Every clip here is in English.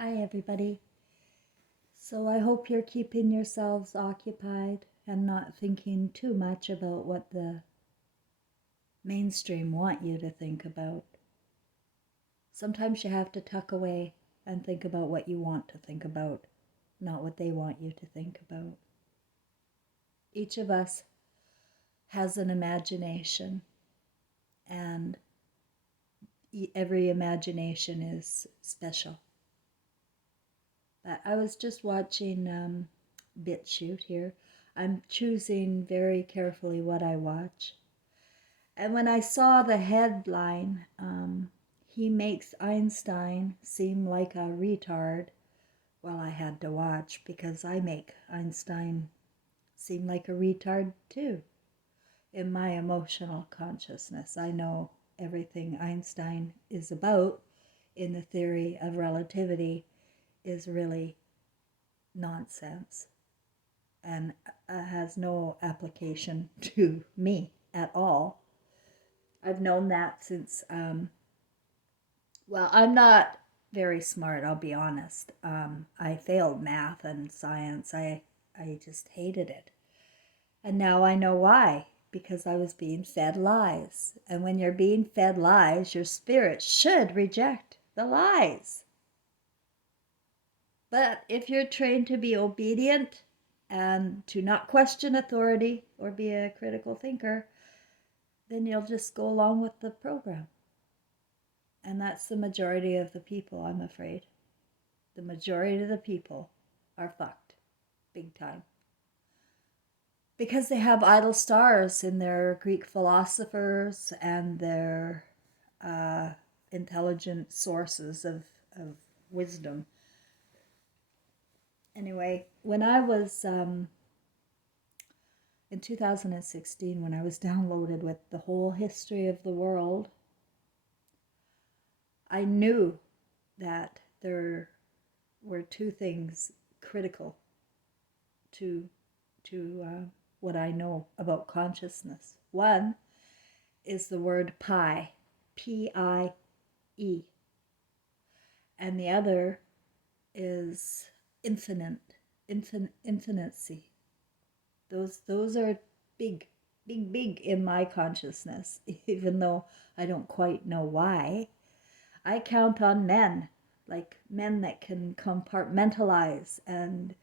Hi, everybody. So I hope you're keeping yourselves occupied and not thinking too much about what the mainstream want you to think about. Sometimes you have to tuck away and think about what you want to think about, not what they want you to think about. Each of us has an imagination, and every imagination is special. But I was just watching BitChute here. I'm choosing very carefully what I watch. And when I saw the headline, he makes Einstein seem like a retard. Well, I had to watch because I make Einstein seem like a retard too. In my emotional consciousness, I know everything Einstein is about in the theory of relativity is really nonsense and has no application to me at all. I've known that since, well, I'm not very smart, I'll be honest. I failed math and science. I just hated it. And now I know why. Because I was being fed lies. And when you're being fed lies, your spirit should reject the lies. But if you're trained to be obedient and to not question authority or be a critical thinker, then you'll just go along with the program. And that's the majority of the people, I'm afraid. The majority of the people are fucked big time. Because they have idol stars in their Greek philosophers and their intelligent sources of wisdom. Anyway, when I was in 2016, when I was downloaded with the whole history of the world, I knew that there were two things critical to what I know about consciousness. One is the word pi, P-I-E, and the other is infinity. Those are big in my consciousness, even though I don't quite know why. I count on men, like men that can compartmentalize and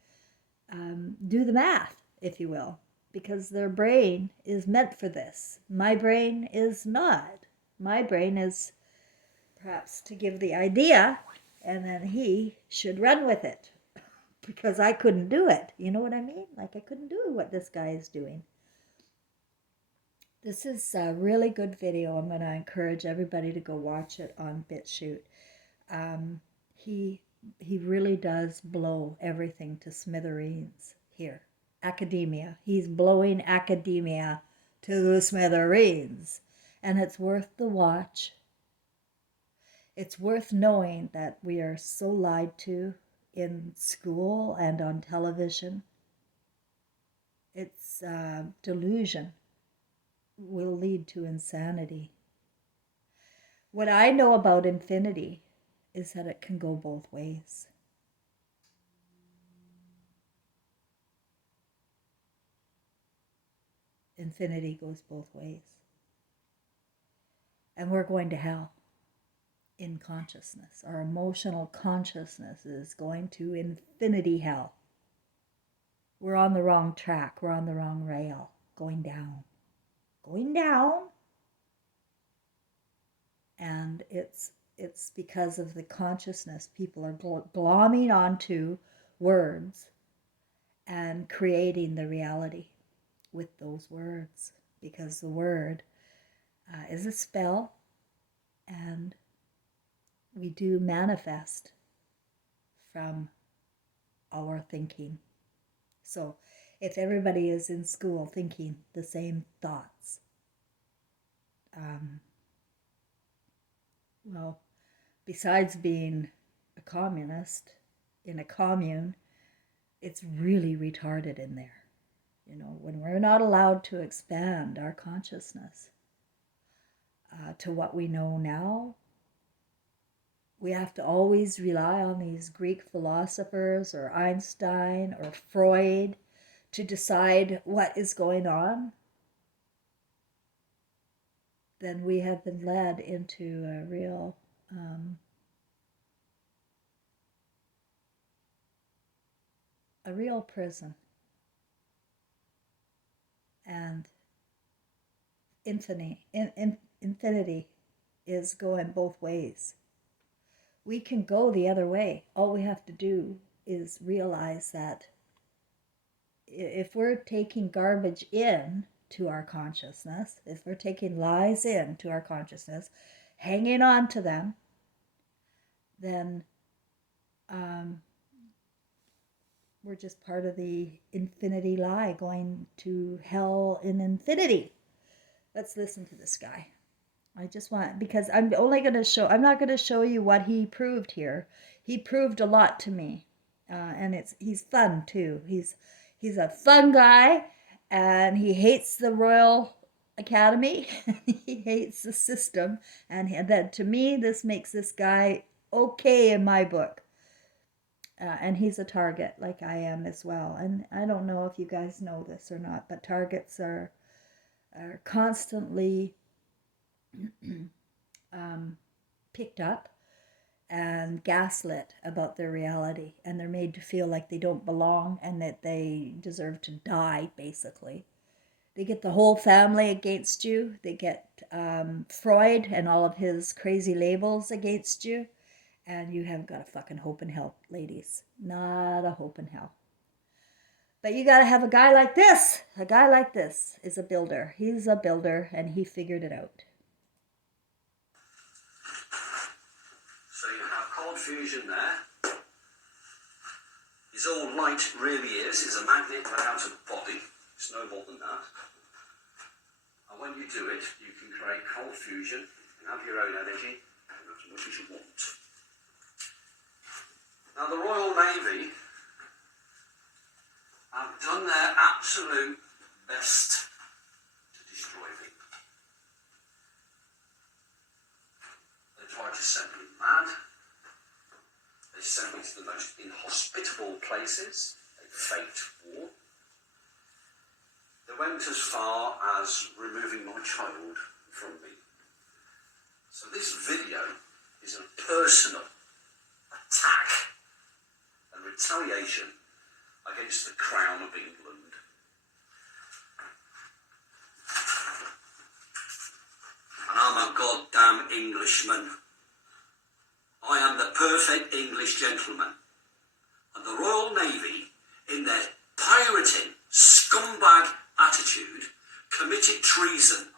do the math, if you will, because their brain is meant for this. My brain is not. My brain is perhaps to give the idea, and then he should run with it because I couldn't do it. You know what I mean? Like I couldn't do what this guy is doing. This is a really good video. I'm going to encourage everybody to go watch it on BitChute. Um, he he really does blow everything to smithereens here. Academia. He's blowing academia to the smithereens. And it's worth the watch. It's worth knowing that we are so lied to in school and on television. It's delusion will lead to insanity. What I know about infinity is that it can go both ways. Infinity goes both ways. And we're going to hell in consciousness. Our emotional consciousness is going to infinity hell. We're on the wrong track. We're on the wrong rail. Going down. Going down. And it's because of the consciousness. People are glomming onto words and creating the reality with those words, because the word is a spell, and we do manifest from our thinking. So if everybody is in school thinking the same thoughts, well, besides being a communist in a commune, it's really retarded in there. You know, when we're not allowed to expand our consciousness to what we know now, we have to always rely on these Greek philosophers or Einstein or Freud to decide what is going on, then we have been led into a real prison. And infinity is going both ways. We can go the other way. All we have to do is realize that if we're taking garbage in to our consciousness, if we're taking lies in to our consciousness, hanging on to them, then we're just part of the infinity lie going to hell in infinity. Let's listen to this guy. I just want, because I'm not going to show you what he proved here. He proved a lot to me. And he's fun too. He's a fun guy, and he hates the Royal Academy. He hates the system. And that, to me, this makes this guy okay in my book. And he's a target, like I am as well. And I don't know if you guys know this or not, but targets are constantly picked up and gaslit about their reality, and they're made to feel like they don't belong and that they deserve to die, basically. They get the whole family against you. They get Freud and all of his crazy labels against you. And you haven't got a fucking hope in hell, ladies. Not a hope in hell. But you got to have a guy like this. A guy like this is a builder. He's a builder, and he figured it out. So you have cold fusion there. It's all light really is. It's a magnet without a body. It's no more than that. And when you do it, you can create cold fusion. You have your own energy, and as much as you want. Now the Royal Navy have done their absolute best to destroy me. They tried to send me mad. They sent me to the most inhospitable places. They faked war. They went as far as removing my child from me. So this video is a personal attack and retaliation against the Crown of England. And I'm a goddamn Englishman. I am the perfect English gentleman. And the Royal Navy, in their pirating, scumbag attitude, committed treason,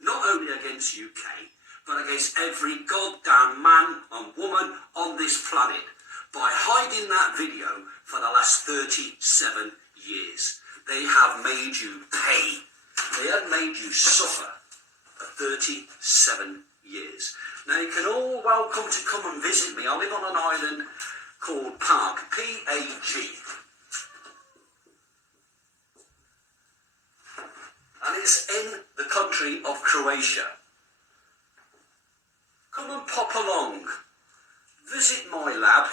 not only against UK, but against every goddamn man and woman on this planet, by hiding that video for the last 37 years. They have made you pay. They have made you suffer for 37 years. Now you can all welcome to come and visit me. I live on an island called Pag, P-A-G. And it's in the country of Croatia. Come and pop along. Visit my lab.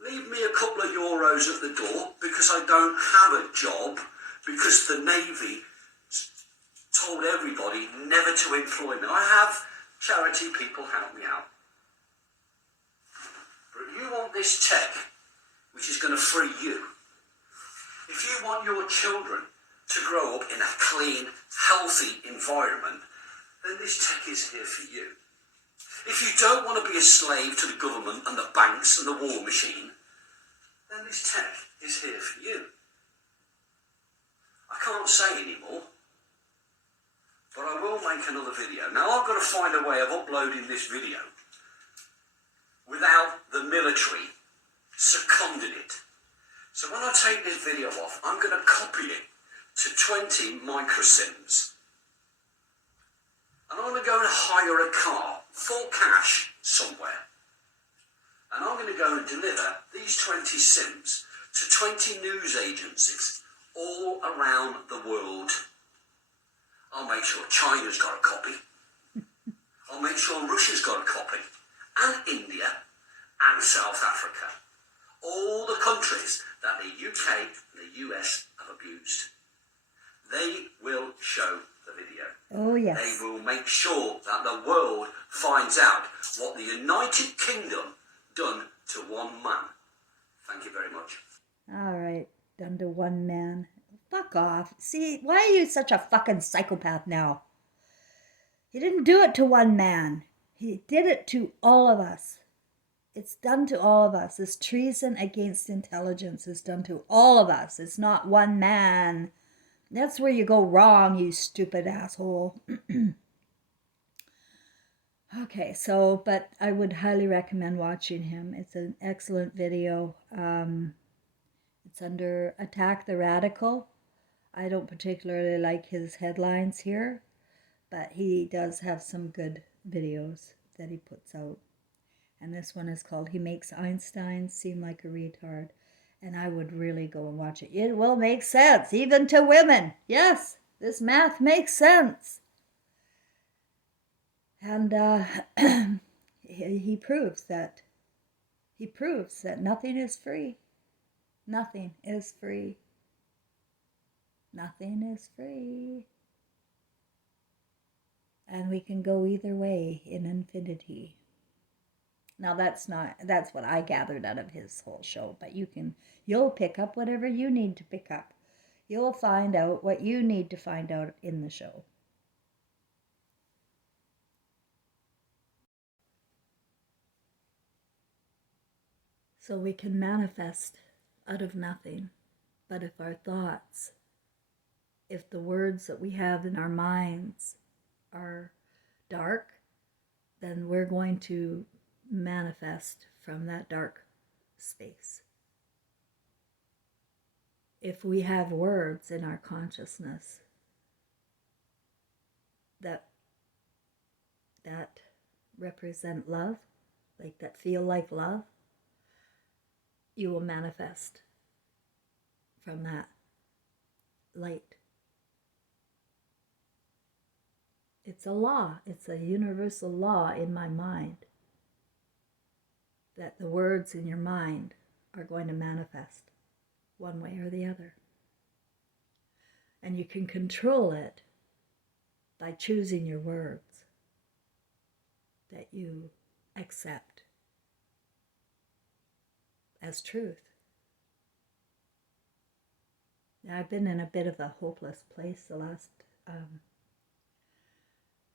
Leave me a couple of euros at the door because I don't have a job, because the Navy told everybody never to employ me. I have charity people help me out. But you want this tech, which is going to free you. If you want your children to grow up in a clean, healthy environment, then this tech is here for you. If you don't want to be a slave to the government and the banks and the war machine, then this tech is here for you. I can't say anymore, but I will make another video. Now I've got to find a way of uploading this video without the military seconding it. So when I take this video off, I'm going to copy it to 20 microsims. And I'm going to go and hire a car, full cash, somewhere. And I'm going to go and deliver these 20 sims to 20 news agencies all around the world. I'll make sure China's got a copy. I'll make sure Russia's got a copy. and India and South Africa. All the countries that the UK and the US have abused. They will show the video. Oh, yes. They will make sure that the world finds out what the United Kingdom done to one man. Thank you very much. All right, done to one man. Fuck off. See, why are you such a fucking psychopath now? He didn't do it to one man. He did it to all of us. It's done to all of us. This treason against intelligence is done to all of us. It's not one man. That's where you go wrong, you stupid asshole. Okay, so, but I would highly recommend watching him. It's an excellent video. It's under Attack the Radical. I don't particularly like his headlines here, but he does have some good videos that he puts out. And this one is called He Makes Einstein Seem Like a Retard. And I would really go and watch it. It will make sense, even to women. Yes, this math makes sense. And he proves that nothing is free. Nothing is free. Nothing is free. And we can go either way in infinity. Now that's what I gathered out of his whole show, but you'll pick up whatever you need to pick up. You'll find out what you need to find out in the show. So we can manifest out of nothing, but if our thoughts, if the words that we have in our minds are dark, then we're going to manifest from that dark space. If we have words in our consciousness that represent love, like that feel like love, you will manifest from that light. It's a law. It's a universal law in my mind that the words in your mind are going to manifest one way or the other. And you can control it by choosing your words that you accept as truth. Now, I've been in a bit of a hopeless place the last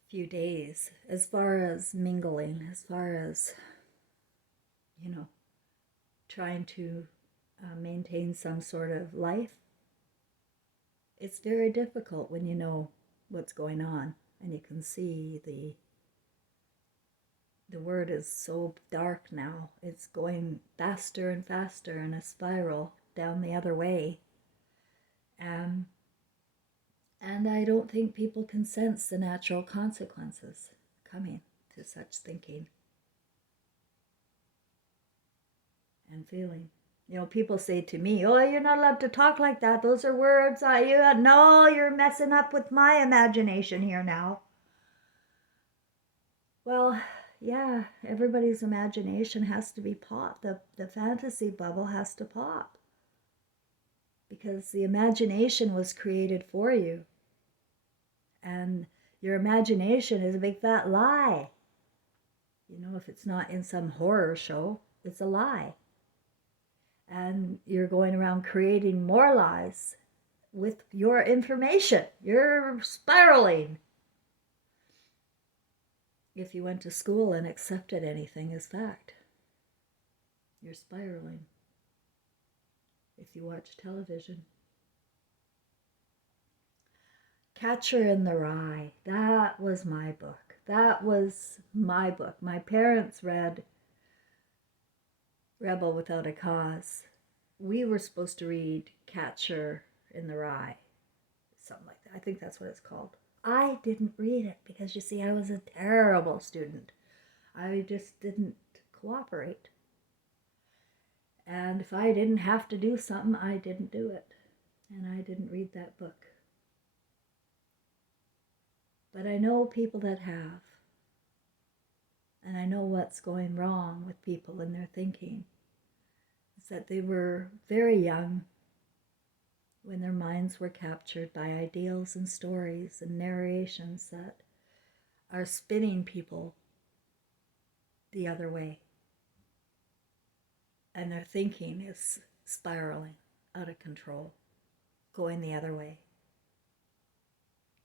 few days as far as mingling, as far as, trying to maintain some sort of life. It's very difficult when you know what's going on and you can see the word is so dark now. It's going faster and faster in a spiral down the other way. And I don't think people can sense the natural consequences coming to such thinking and feeling. People say to me, "Oh, you're not allowed to talk like that. Those are words. No, you're messing up with my imagination here now." Well, yeah, everybody's imagination has to be popped. The fantasy bubble has to pop. Because the imagination was created for you. And your imagination is a big fat lie. If it's not in some horror show, it's a lie. And you're going around creating more lies with your information. You're spiraling. If you went to school and accepted anything as fact, you're spiraling. If you watch television. Catcher in the Rye, that was my book. My parents read Rebel Without a Cause. We were supposed to read Catcher in the Rye, something like that. I think that's what it's called. I didn't read it because, you see, I was a terrible student. I just didn't cooperate. And if I didn't have to do something, I didn't do it. And I didn't read that book. But I know people that have. And I know what's going wrong with people in their thinking. Is that they were very young when their minds were captured by ideals and stories and narrations that are spinning people the other way. And their thinking is spiraling out of control, going the other way.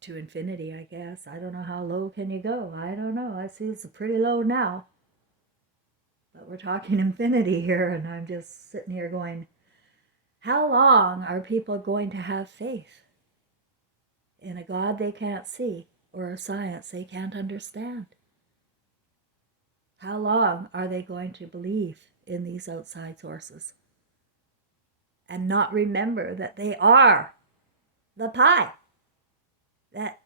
To infinity, I guess. I don't know how low can you go. I don't know. I see it's pretty low now. But we're talking infinity here, and I'm just sitting here going, how long are people going to have faith in a God they can't see or a science they can't understand? How long are they going to believe in these outside sources and not remember that they are the pie? That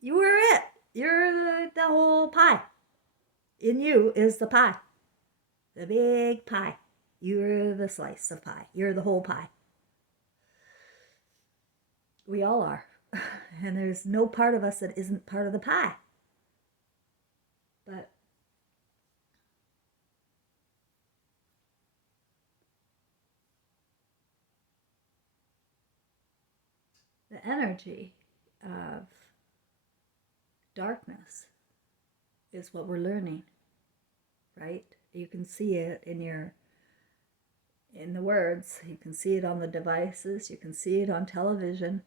you are it. You're the whole pie. In you is the pie. The big pie. You're the slice of pie. You're the whole pie. We all are. And there's no part of us that isn't part of the pie. But the energy of darkness is what we're learning, right? You can see it in the words. You can see it on the devices. You can see it on television.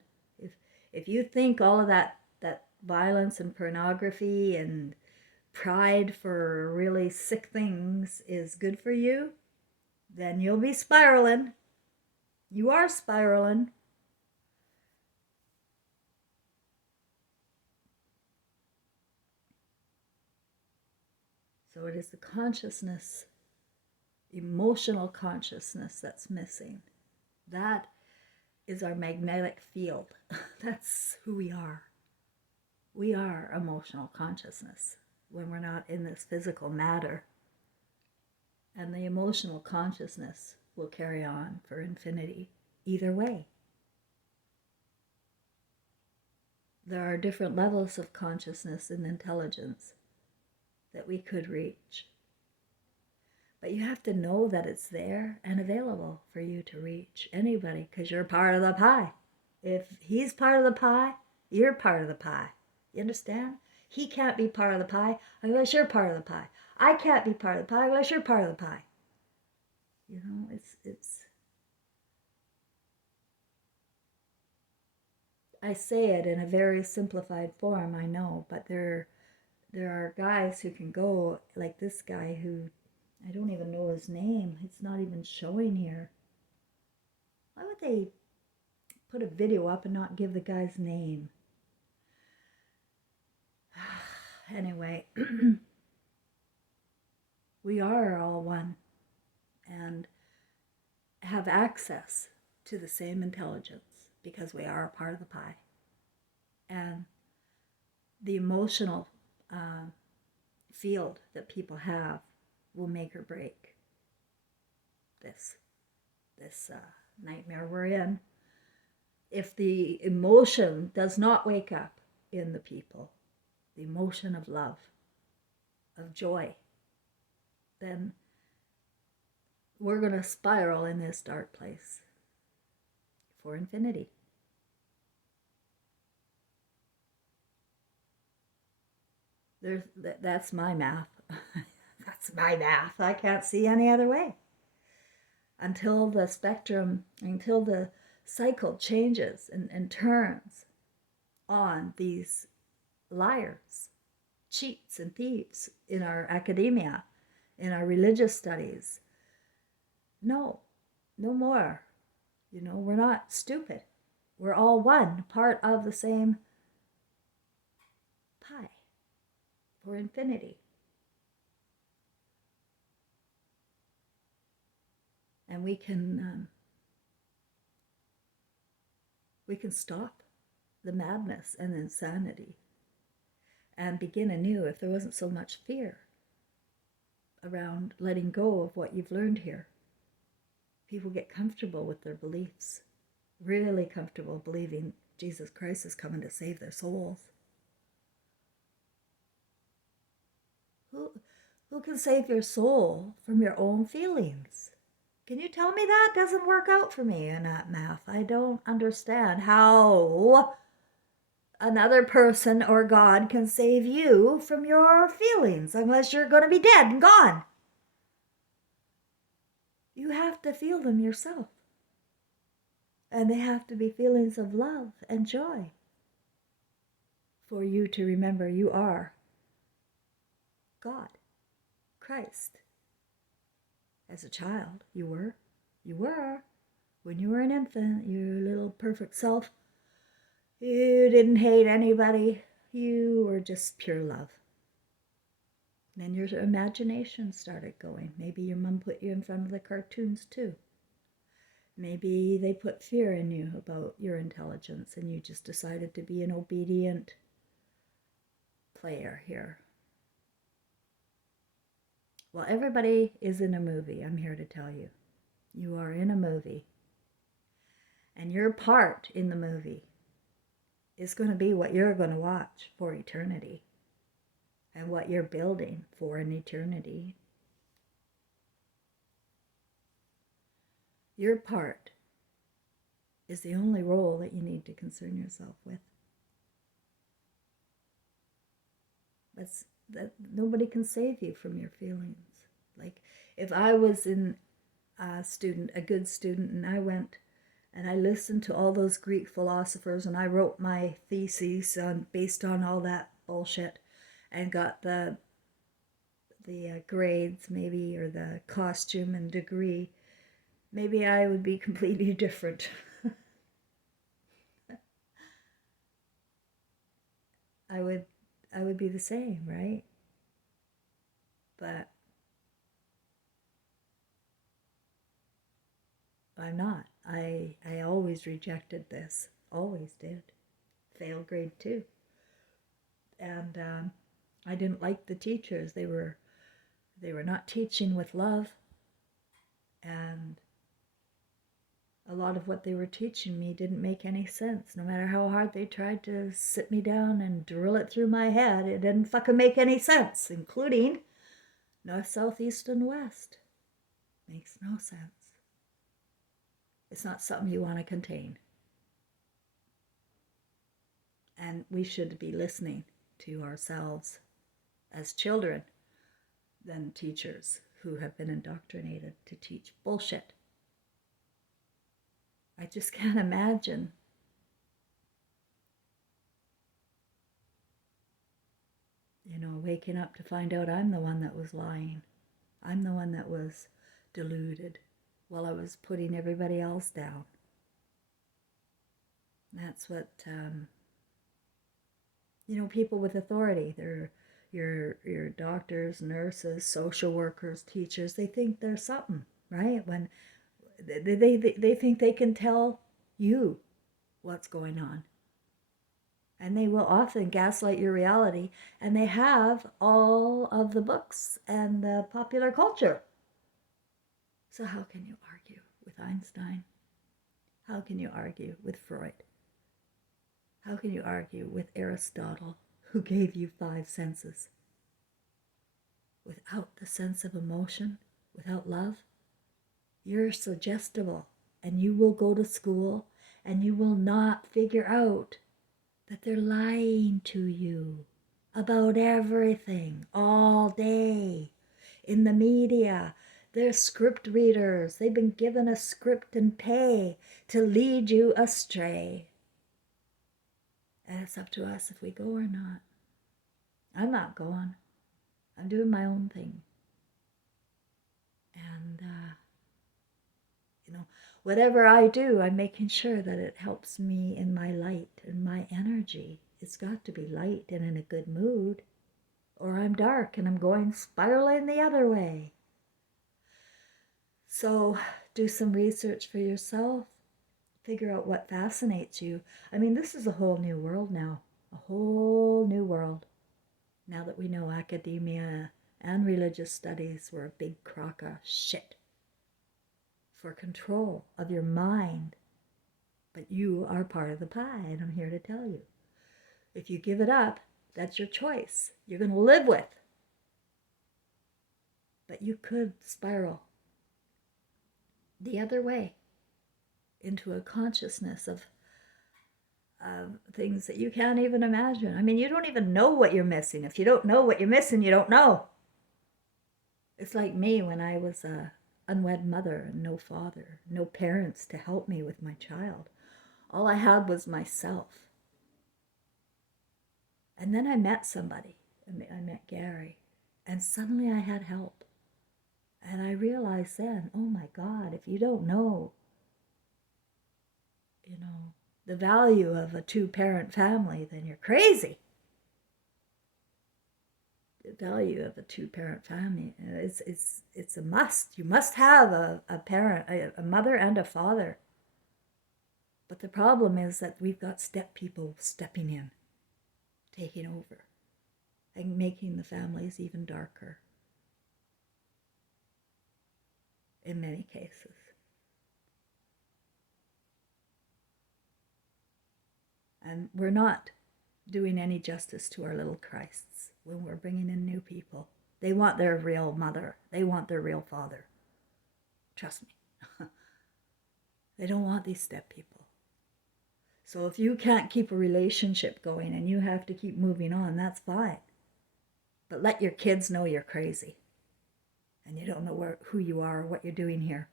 If you think all of that violence and pornography and pride for really sick things is good for you, then you'll be spiraling. You are spiraling. So it is the consciousness, emotional consciousness that's missing. That is our magnetic field. That's who we are. We are emotional consciousness when we're not in this physical matter. And the emotional consciousness will carry on for infinity either way. There are different levels of consciousness and intelligence that we could reach. But you have to know that it's there and available for you to reach anybody, because you're part of the pie. If he's part of the pie, you're part of the pie. You understand? He can't be part of the pie unless you're part of the pie. I can't be part of the pie unless you're part of the pie. You know, it's I say it in a very simplified form, I know, but there are guys who can go like this guy who, I don't even know his name. It's not even showing here. Why would they put a video up and not give the guy's name? Anyway, we are all one and have access to the same intelligence because we are a part of the pie. And the emotional field that people have will make or break this nightmare we're in. If the emotion does not wake up in the people, the emotion of love, of joy, then we're going to spiral in this dark place for infinity. That's my math. That's my math. I can't see any other way. Until the spectrum, until the cycle changes and turns on these liars, cheats, and thieves in our academia, in our religious studies. No more. You know, we're not stupid. We're all one, part of the same pie for infinity. And we can stop the madness and insanity and begin anew if there wasn't so much fear around letting go of what you've learned here. People get comfortable with their beliefs, really comfortable believing Jesus Christ is coming to save their souls. Who can save your soul from your own feelings? Can you tell me that? Doesn't work out for me in that math. I don't understand how another person or God can save you from your feelings unless you're going to be dead and gone. You have to feel them yourself. And they have to be feelings of love and joy for you to remember you are God, Christ. As a child, you were. When you were an infant, your little perfect self, you didn't hate anybody. You were just pure love. Then your imagination started going. Maybe your mom put you in front of the cartoons too. Maybe they put fear in you about your intelligence and you just decided to be an obedient player here. Well, everybody is in a movie, I'm here to tell you. You are in a movie. And your part in the movie is going to be what you're going to watch for eternity and what you're building for an eternity. Your part is the only role that you need to concern yourself with. That nobody can save you from your feelings. Like if I was a good student, and I went and I listened to all those Greek philosophers and I wrote my thesis based on all that bullshit and got the grades maybe, or the costume and degree, maybe I would be completely different. I would be the same, right? But I'm not. I always rejected this. Always did. Failed grade 2. And I didn't like the teachers. They were not teaching with love. And a lot of what they were teaching me didn't make any sense. No matter how hard they tried to sit me down and drill it through my head, it didn't fucking make any sense, including north, south, east, and west. Makes no sense. It's not something you want to contain. And we should be listening to ourselves as children than teachers who have been indoctrinated to teach bullshit. I just can't imagine waking up to find out I'm the one that was lying. I'm the one that was deluded while I was putting everybody else down. That's what, people with authority, they're your doctors, nurses, social workers, teachers, they think they're something, right? When they think they can tell you what's going on. And they will often gaslight your reality, and they have all of the books and the popular culture. So how can you argue with Einstein? How can you argue with Freud? How can you argue with Aristotle, who gave you 5 senses? Without the sense of emotion, without love, you're suggestible, and you will go to school and you will not figure out that they're lying to you about everything all day. In the media, they're script readers. They've been given a script and pay to lead you astray. And it's up to us if we go or not. I'm not going. I'm doing my own thing. And, whatever I do, I'm making sure that it helps me in my light and my energy. It's got to be light and in a good mood, or I'm dark and I'm going spiraling the other way. So do some research for yourself. Figure out what fascinates you. I mean, this is a whole new world now. A whole new world. Now that we know academia and religious studies were a big crock of shit for control of your mind. But you are part of the pie, and I'm here to tell you. If you give it up, that's your choice. You're going to live with But you could spiral the other way into a consciousness of things that you can't even imagine. I mean, you don't even know what you're missing. If you don't know what you're missing, you don't know. It's like me when I was a unwed mother and no father, no parents to help me with my child. All I had was myself. And then I met somebody. I met Gary. And suddenly I had help. And I realized then, oh my God, if you don't know, the value of a two-parent family, then you're crazy. The value of a two-parent family, it's a must. You must have a parent, a mother and a father. But the problem is that we've got step people stepping in, taking over, and making the families even darker in many cases. And we're not doing any justice to our little Christs when we're bringing in new people. They want their real mother. They want their real father. Trust me. They don't want these step people. So if you can't keep a relationship going and you have to keep moving on, that's fine. But let your kids know you're crazy and you don't know who you are or what you're doing here.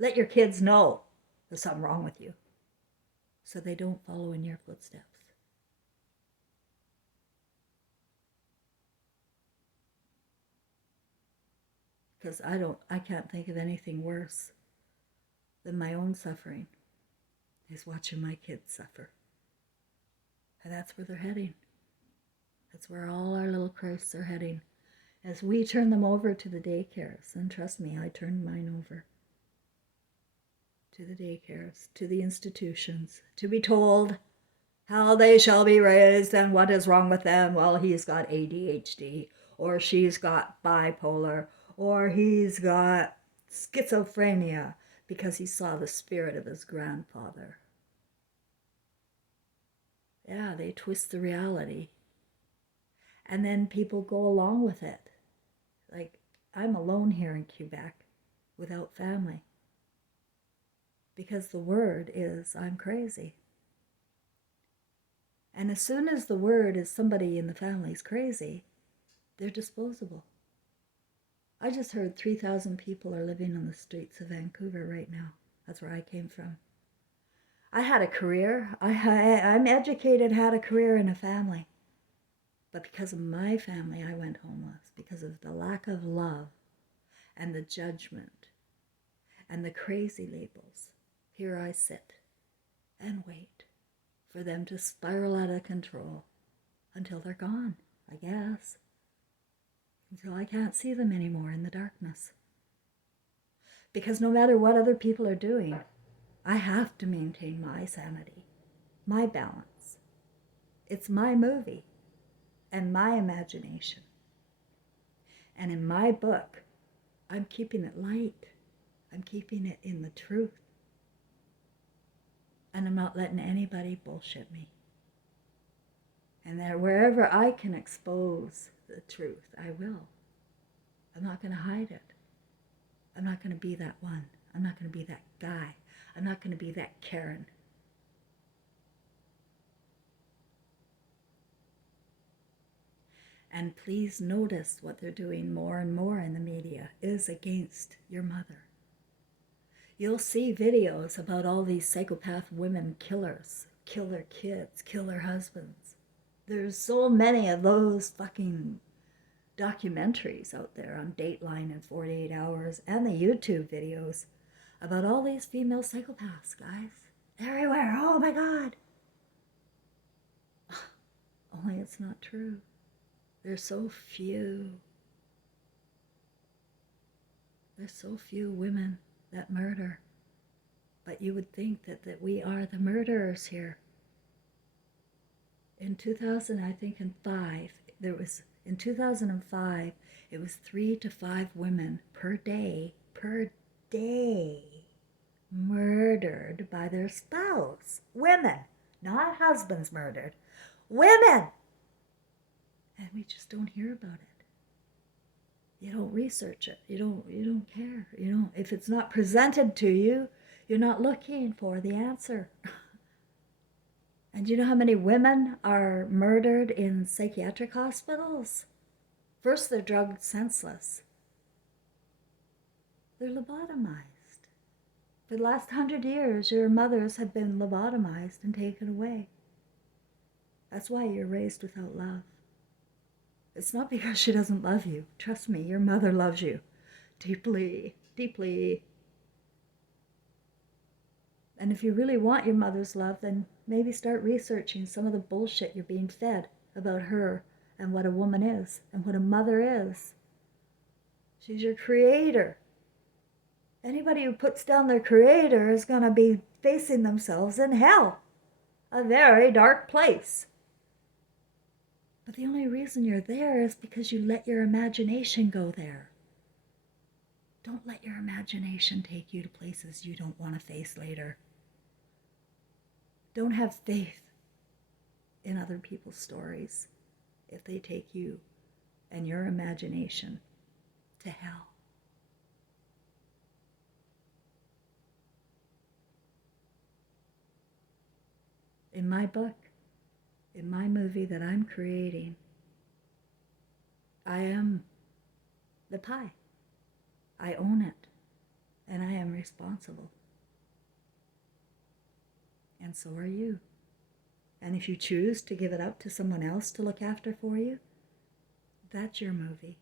Let your kids know there's something wrong with you so they don't follow in your footsteps. Because I can't think of anything worse than my own suffering is watching my kids suffer. And that's where they're heading. That's where all our little Christs are heading. As we turn them over to the daycares, and trust me, I turned mine over to the daycares, to the institutions, to be told how they shall be raised and what is wrong with them. Well, he's got ADHD, or she's got bipolar, or he's got schizophrenia because he saw the spirit of his grandfather. Yeah, they twist the reality. And then people go along with it. Like, I'm alone here in Quebec without family. Because the word is, I'm crazy. And as soon as the word is somebody in the family's crazy, they're disposable. I just heard 3,000 people are living on the streets of Vancouver right now. That's where I came from. I had a career. I'm educated, had a career in a family. But because of my family, I went homeless. Because of the lack of love and the judgment and the crazy labels. Here I sit and wait for them to spiral out of control until they're gone, I guess. Until I can't see them anymore in the darkness. Because no matter what other people are doing, I have to maintain my sanity, my balance. It's my movie and my imagination. And in my book, I'm keeping it light. I'm keeping it in the truth. And I'm not letting anybody bullshit me. And that wherever I can expose the truth, I will. I'm not going to hide it. I'm not going to be that one. I'm not going to be that guy. I'm not going to be that Karen. And please notice what they're doing more and more in the media is against your mother. You'll see videos about all these psychopath women killers, kill their kids, kill their husbands. There's so many of those fucking documentaries out there on Dateline and 48 Hours and the YouTube videos about all these female psychopaths, guys. Everywhere. Oh my God. Only it's not true. There's so few. There's so few women that murder. But you would think that we are the murderers here. In 2005, in 2005, it was 3 to 5 women per day, murdered by their spouse. Women, not husbands murdered. Women! And we just don't hear about it. You don't research it. You don't care. If it's not presented to you, you're not looking for the answer. And you know how many women are murdered in psychiatric hospitals? First, they're drugged senseless. They're lobotomized. For the last 100 years, your mothers have been lobotomized and taken away. That's why you're raised without love. It's not because she doesn't love you. Trust me, your mother loves you deeply, deeply. And if you really want your mother's love, then maybe start researching some of the bullshit you're being fed about her and what a woman is and what a mother is. She's your creator. Anybody who puts down their creator is going to be facing themselves in hell, a very dark place. But the only reason you're there is because you let your imagination go there. Don't let your imagination take you to places you don't want to face later. Don't have faith in other people's stories if they take you and your imagination to hell. In my book, in my movie that I'm creating, I am the pie. I own it, and I am responsible. And so are you. And if you choose to give it up to someone else to look after for you, that's your movie.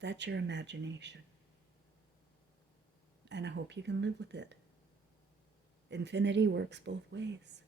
That's your imagination. And I hope you can live with it. Infinity works both ways.